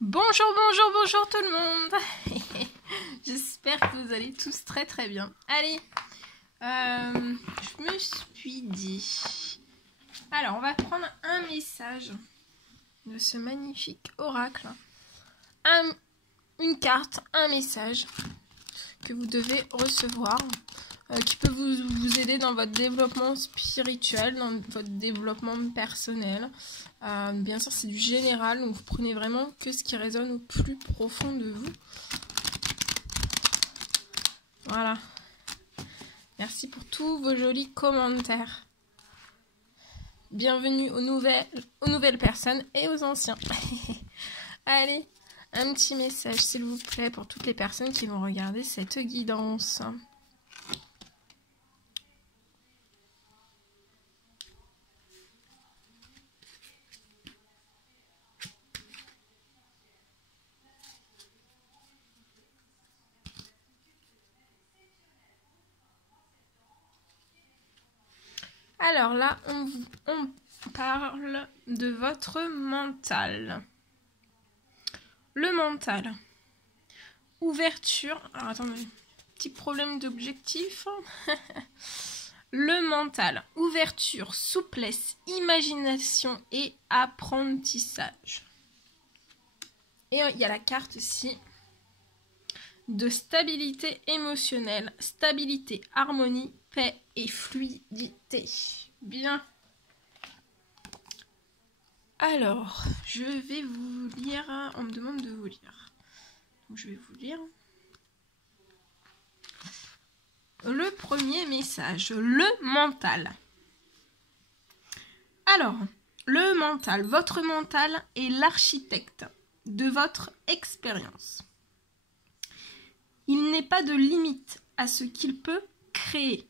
Bonjour, bonjour, bonjour tout le monde. J'espère que vous allez tous très très bien. Allez, je me suis dit... Alors, on va prendre un message de ce magnifique oracle. Une carte, un message que vous devez recevoir, qui peut vous aider dans votre développement spirituel, dans votre développement personnel. Bien sûr, c'est du général, donc vous prenez vraiment que ce qui résonne au plus profond de vous. Voilà. Merci pour tous vos jolis commentaires. Bienvenue aux nouvelles personnes et aux anciens. Allez, un petit message, s'il vous plaît, pour toutes les personnes qui vont regarder cette guidance. Alors là, on parle de votre mental. Le mental. Ouverture. Alors attendez, petit problème d'objectif. Le mental. Ouverture, souplesse, imagination et apprentissage. Et il y a la carte ici de stabilité émotionnelle, stabilité, harmonie, paix et fluidité. Bien. Alors, je vais vous lire. On me demande de vous lire. Donc, je vais vous lire. Le premier message, le mental. Alors, le mental, votre mental est l'architecte de votre expérience. Il n'est pas de limite à ce qu'il peut créer.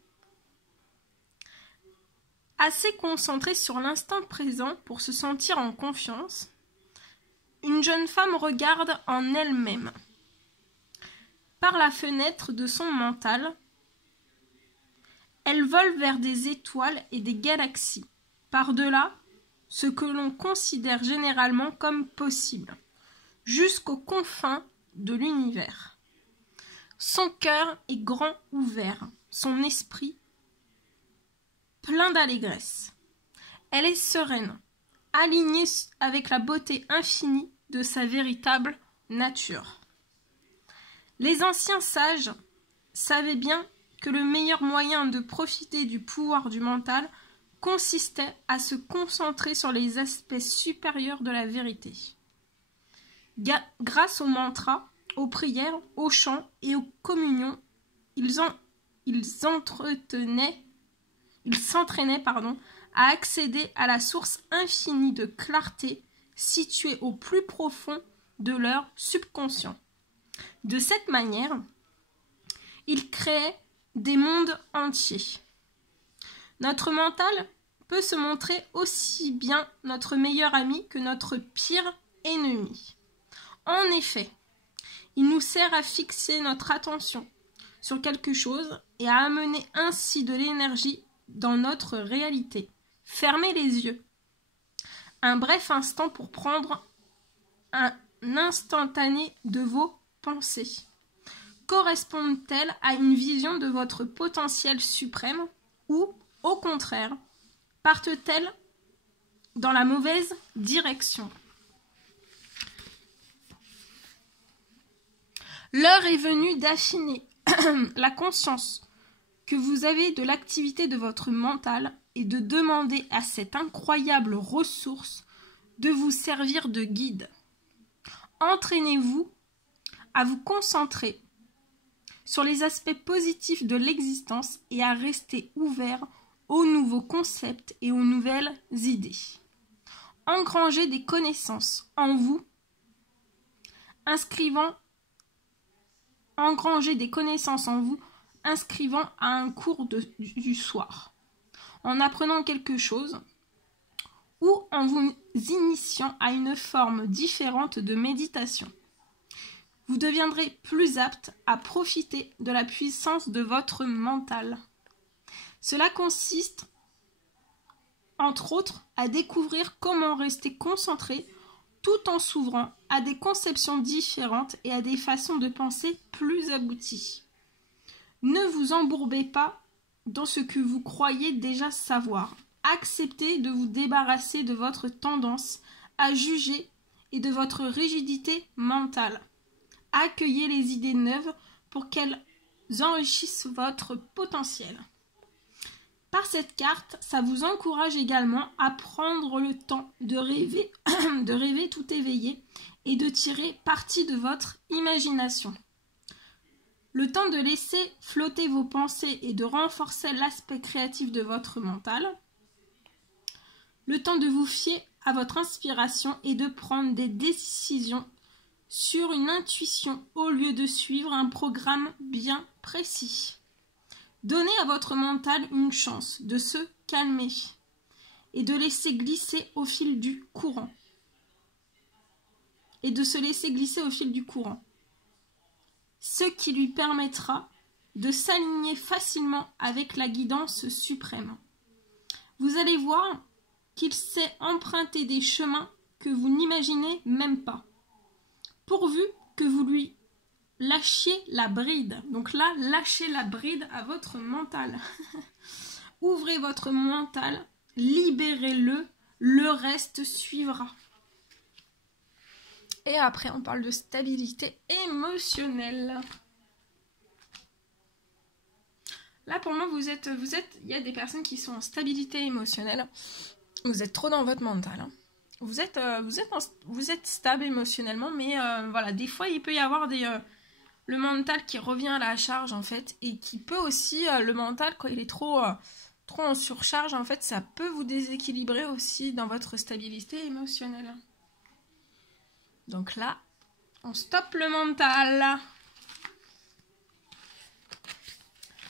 Assez concentrée sur l'instant présent pour se sentir en confiance, une jeune femme regarde en elle-même. Par la fenêtre de son mental, elle vole vers des étoiles et des galaxies, par-delà ce que l'on considère généralement comme possible, jusqu'aux confins de l'univers. Son cœur est grand ouvert, son esprit plein d'allégresse. Elle est sereine, alignée avec la beauté infinie de sa véritable nature. Les anciens sages savaient bien que le meilleur moyen de profiter du pouvoir du mental consistait à se concentrer sur les aspects supérieurs de la vérité. Grâce aux mantras, aux prières, aux chants et aux communions, ils s'entraînaient à accéder à la source infinie de clarté située au plus profond de leur subconscient. De cette manière, ils créaient des mondes entiers. Notre mental peut se montrer aussi bien notre meilleur ami que notre pire ennemi. En effet, il nous sert à fixer notre attention sur quelque chose et à amener ainsi de l'énergie dans notre réalité. Fermez les yeux. Un bref instant pour prendre un instantané de vos pensées. Correspondent-elles à une vision de votre potentiel suprême ou, au contraire, partent-elles dans la mauvaise direction? L'heure est venue d'affiner la conscience que vous avez de l'activité de votre mental et de demander à cette incroyable ressource de vous servir de guide. Entraînez-vous à vous concentrer sur les aspects positifs de l'existence et à rester ouvert aux nouveaux concepts et aux nouvelles idées. Engrangez des connaissances en vous, inscrivant à un cours du soir, en apprenant quelque chose ou en vous initiant à une forme différente de méditation. Vous deviendrez plus apte à profiter de la puissance de votre mental. Cela consiste, entre autres, à découvrir comment rester concentré tout en s'ouvrant à des conceptions différentes et à des façons de penser plus abouties. Ne vous embourbez pas dans ce que vous croyez déjà savoir. Acceptez de vous débarrasser de votre tendance à juger et de votre rigidité mentale. Accueillez les idées neuves pour qu'elles enrichissent votre potentiel. Par cette carte, ça vous encourage également à prendre le temps de rêver, de rêver tout éveillé et de tirer parti de votre imagination. Le temps de laisser flotter vos pensées et de renforcer l'aspect créatif de votre mental. Le temps de vous fier à votre inspiration et de prendre des décisions sur une intuition au lieu de suivre un programme bien précis. Donnez à votre mental une chance de se calmer et de laisser glisser au fil du courant. Ce qui lui permettra de s'aligner facilement avec la guidance suprême. Vous allez voir qu'il sait emprunter des chemins que vous n'imaginez même pas, pourvu que vous lui lâchiez la bride. Donc là, lâchez la bride à votre mental. Ouvrez votre mental, libérez-le, le reste suivra. Et après, on parle de stabilité émotionnelle. Là, pour moi, il y a des personnes qui sont en stabilité émotionnelle. Vous êtes trop dans votre mental. Hein. Vous êtes stable émotionnellement, mais voilà, des fois, il peut y avoir le mental qui revient à la charge, en fait, et qui peut aussi, le mental, quand il est trop en surcharge, en fait, ça peut vous déséquilibrer aussi dans votre stabilité émotionnelle. Donc là, on stoppe le mental.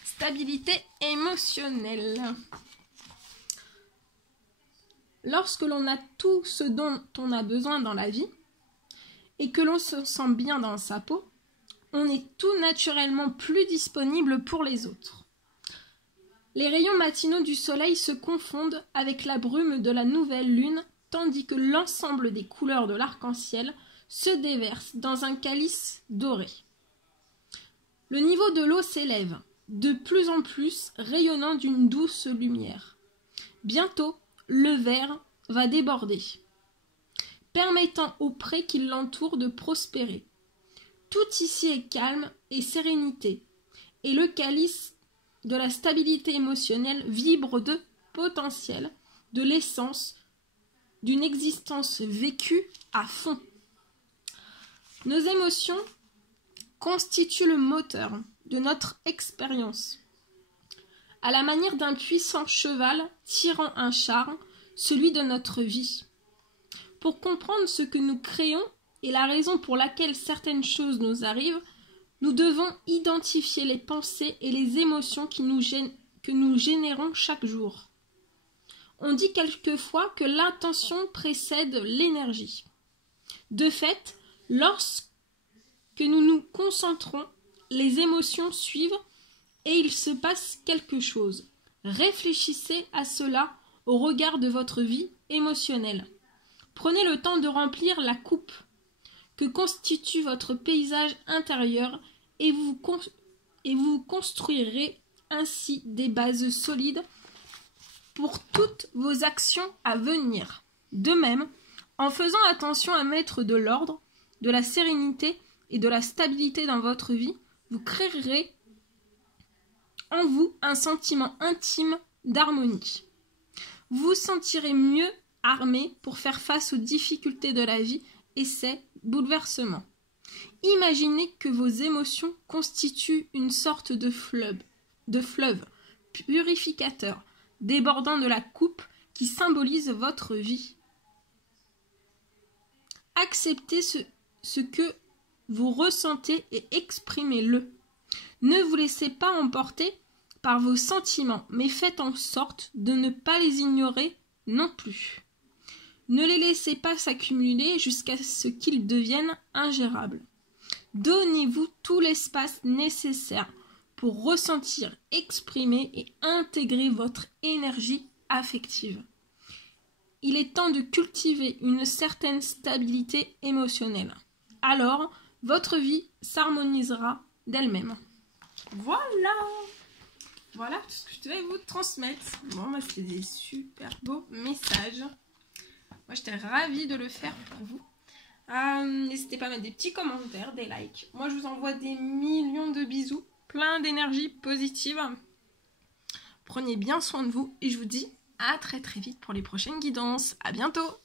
Stabilité émotionnelle. Lorsque l'on a tout ce dont on a besoin dans la vie et que l'on se sent bien dans sa peau, on est tout naturellement plus disponible pour les autres. Les rayons matinaux du soleil se confondent avec la brume de la nouvelle lune, tandis que l'ensemble des couleurs de l'arc-en-ciel se déverse dans un calice doré. Le niveau de l'eau s'élève, de plus en plus rayonnant d'une douce lumière. Bientôt, le verre va déborder, permettant aux prés qui l'entourent de prospérer. Tout ici est calme et sérénité, et le calice de la stabilité émotionnelle vibre de potentiel, de l'essence, d'une existence vécue à fond. Nos émotions constituent le moteur de notre expérience. À la manière d'un puissant cheval tirant un char, celui de notre vie. Pour comprendre ce que nous créons et la raison pour laquelle certaines choses nous arrivent, nous devons identifier les pensées et les émotions que nous générons chaque jour. On dit quelquefois que l'intention précède l'énergie. De fait, lorsque nous nous concentrons, les émotions suivent et il se passe quelque chose. Réfléchissez à cela au regard de votre vie émotionnelle. Prenez le temps de remplir la coupe que constitue votre paysage intérieur et vous construirez ainsi des bases solides pour toutes vos actions à venir. De même, en faisant attention à mettre de l'ordre, de la sérénité et de la stabilité dans votre vie, vous créerez en vous un sentiment intime d'harmonie. Vous vous sentirez mieux armé pour faire face aux difficultés de la vie et ses bouleversements. Imaginez que vos émotions constituent une sorte de fleuve purificateur, débordant de la coupe qui symbolise votre vie. Acceptez ce que vous ressentez et exprimez-le. Ne vous laissez pas emporter par vos sentiments, mais faites en sorte de ne pas les ignorer non plus. Ne les laissez pas s'accumuler jusqu'à ce qu'ils deviennent ingérables. Donnez-vous tout l'espace nécessaire pour ressentir, exprimer et intégrer votre énergie affective. il est temps de cultiver une certaine stabilité émotionnelle. Alors, votre vie s'harmonisera d'elle-même. Voilà! Voilà tout ce que je devais vous transmettre. Bon, moi, c'était des super beaux messages. Moi, j'étais ravie de le faire pour vous. N'hésitez pas à mettre des petits commentaires, des likes. Moi, je vous envoie des millions de bisous, plein d'énergie positive. Prenez bien soin de vous et je vous dis à très très vite pour les prochaines guidances. À bientôt!